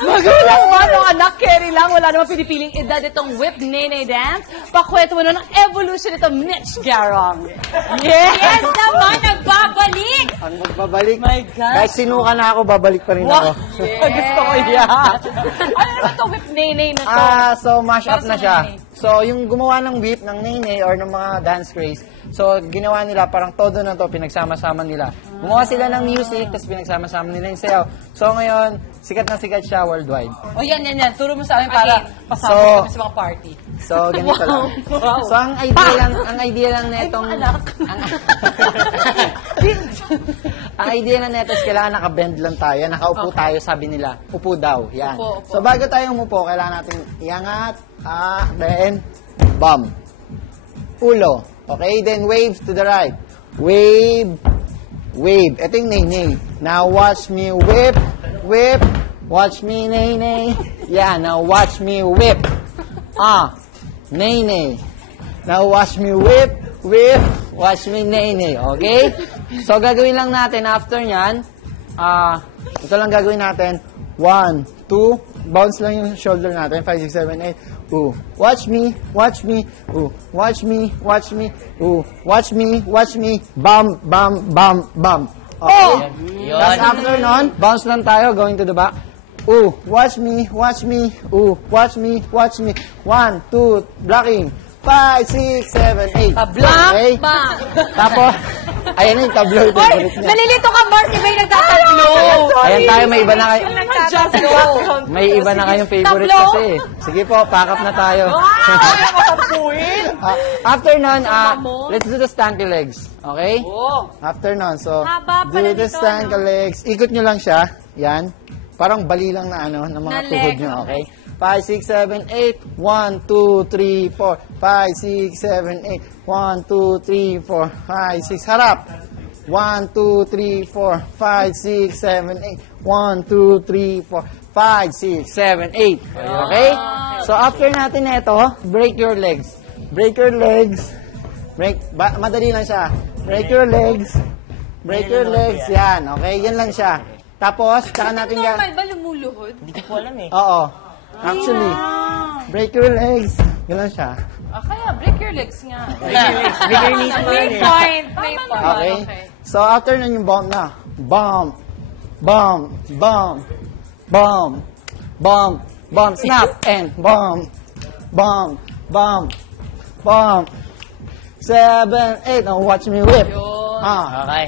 Magulang ba ng anak, carry lang, wala namang pinipiling edad itong whip nene dance. Pakwento mo nun ng evolution ito, Mitch Garong. Yes naman, nagbabalik! Ang magbabalik. My God. Kahit sinuka na ako, babalik pa rin ako. Gusto ko yan. Ano naman ito whip nene na to? So mash up Para na sa siya. nene. So yung gumawa ng whip, ng nene, or ng mga dance craze, so ginawa nila parang todo na to, pinagsama-sama nila. Gumawa sila ng music, tapos pinagsama-sama nila yung sayaw. So ngayon, sikat na sikat siya worldwide. O yan. Turo mo sa amin para pasama So, kami sa mga party. So ganito lang. Wow. So ang idea lang netong ang idea lang neto is kailangan naka-bend lang tayo, nakaupo tayo, sabi nila. Upo daw, yan. Upo. So bago tayo umupo, kailangan natin iangat, then bump. Ulo. Okay, then wave to the right. Wave, wave. Ito yung nay-nay. Now watch me whip, whip. Watch me nay-nay. Yeah, now watch me whip. Nay-nay. Now watch me whip, whip. Watch me nay-nay. Okay? So gagawin lang natin after nyan, ito lang gagawin natin. 1, 2, bounce lang yung shoulder natin. 5, 6, 7, 8. Ooh, watch me, watch me. Ooh, watch me, watch me. Ooh, watch me, watch me. Bam, bam, bam, bam. Okay? That's after nun, bounce lang tayo, going to the back. Ooh, watch me, watch me. Ooh, watch me, watch me. 1, 2, blocking. 5, 6, 7, 8. Tabla. Okay? Bang! Tapos, ayan na yung tablo, yung favorite niya. Nalilito ka, Mark, iba yung nagtatablo. Ayan tayo, may iba na kayo. Nagtatablo. May iba na kayong favorite Tablo. kasi. Sige po, pack up na tayo. After nun, let's do the stanky legs. Okay? After nun, so, Haba do pala the nito, stanky legs. Ikot nyo lang siya. Yan. Parang bali lang na ano, ng mga Na tuhod leg. nyo. Okay? 5, 6, 7, 8. 1, 2, 3, 4. 5, 6, 7, 8. 1, 2, 3, 4. 5, 6. Harap. 1, 2, 3, 4. 5, 6, 7, 8. 1, 2, 3, 4. 5, 6, 7, 8. Okay? So, after natin ito, break your legs. Break your legs. Madali lang siya. Break your legs. Break your legs. Yan. Okay? Yan lang siya. Tapos, tsaka natin Normal ba lumuluhod? Oo. Actually, break your legs. Ganun siya. Kaya break your legs nga. Break your knees mo May point, may point. Okay? So, after nun yung bump na. Bump. Bump. Bump. Bump. Bump. Bump. Snap. And bump. Bump. Bump. Bump. 7, 8. Now watch me whip. Yun. Okay.